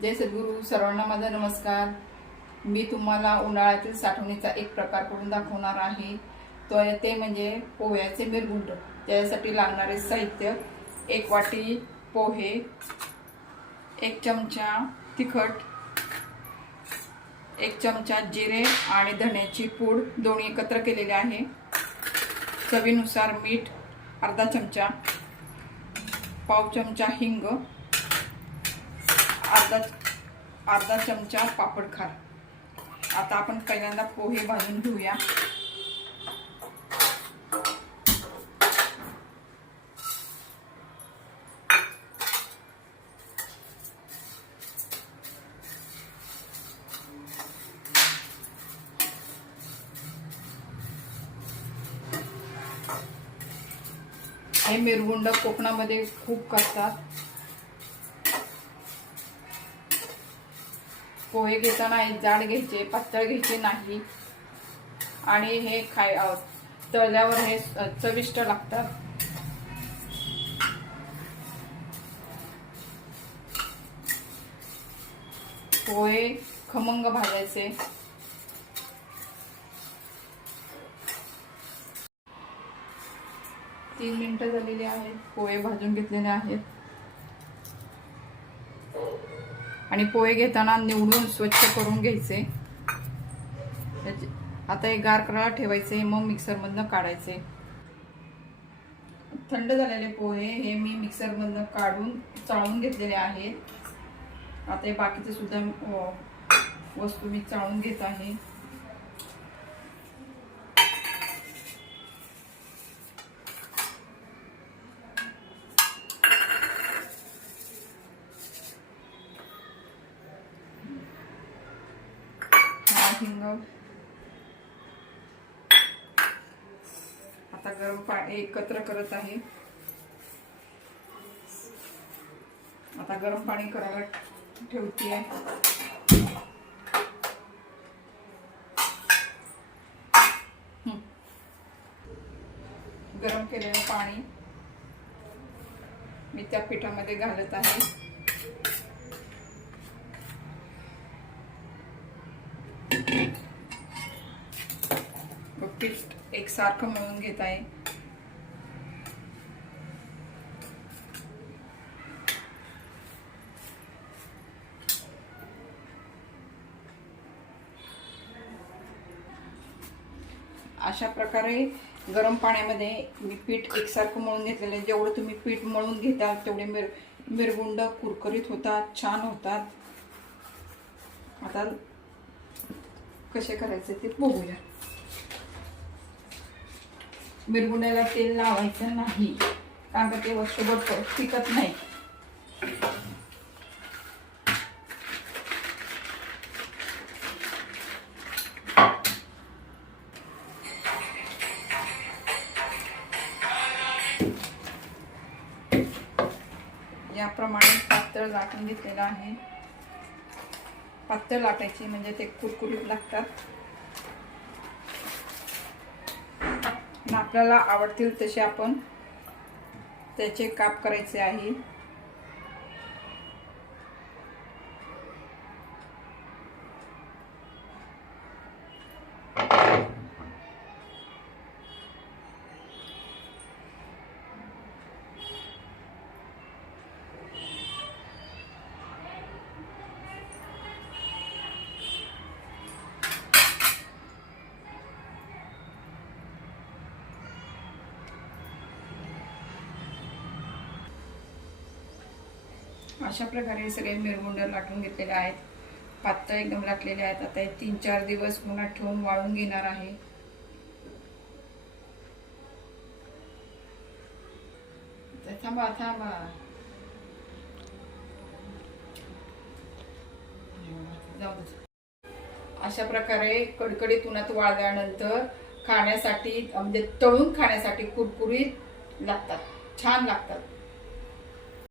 जय सद्गुरू सर्वांना माझा नमस्कार. मी तुम्हाला उन्हाळ्यातील साठवणीचा एक प्रकार करून दाखवणार आहे. तो ते म्हणजे पोह्याचे मिरगुंड. त्यासाठी लागणारे साहित्य एक वाटी पोहे एक चमचा तिखट एक चमचा जिरे आणि धण्याची पूड दोन्ही एकत्र केलेले आहे. चवीनुसार मीठ अर्धा चमचा पाव चमचा हिंग अर्धा अर्धा चमचा पापड खार. आता आपण पहिल्यांदा पोहे भाजून घेऊया. हे मिरगुंड कोकणामध्ये खूप करतात. पोहे घेताना हे जाड घ्यायचे पातळ घ्यायचे नाही. आणि हे खाय तळल्यावर हे चविष्ट लागतात पोहे खमंग भाजायचे. तीन मिनिटं झालेली आहेत पोहे भाजून घेतलेले आहेत. आणि पोहे घेताना निवडून स्वच्छ करून घ्यायचे. त्याचे- आता हे गार करायला ठेवायचे मग मिक्सरमधनं काढायचे. थंड झालेले पोहे हे मी मिक्सरमधनं काढून चाळून घेतलेले आहेत. आता हे बाकीचे सुद्धा वस्तू मी चाळून घेत आहे. हिंग आता गरम पाणी एकत्र करत आहे. आता गरम पाणी करायला ठेवते. आहे गरम केलेलं पाणी मी त्या पिठामध्ये घालत आहे व पीठ एकसारखं मिळून घेत आहे. अशा प्रकारे गरम पाण्यामध्ये मी पीठ एकसारखं मळून घेतलेलं आहे. जेवढं तुम्ही पीठ मळून घेता तेवढे मिर मिरगुंड कुरकुरीत होतात छान होतात. आता कसे करायचे ते बघूया. मिरगुंड्याला तेल लावायचं नाही. कारण का ते वर्षभर टिकत नाही. याप्रमाणे पातळ लाटून घेतलेलं आहे. पातळ लाटायची म्हणजे ते कुरकुरीत लागतात. आणि आपल्याला आवडतील तसे आपण त्याचे काप करायचे आहे. अशा प्रकारे सगळे मिरगुंड लाटून घेतलेले आहेत. पातळ एकदम लाटलेले आहेत. आता हे तीन चार दिवस उन्हात ठेवून वाळून घेणार आहे. थांबा थांबा. अशा प्रकारे कडकडीत उन्हात वाळल्यानंतर खाण्यासाठी म्हणजे तळून खाण्यासाठी कुरकुरीत लागतात. छान लागतात.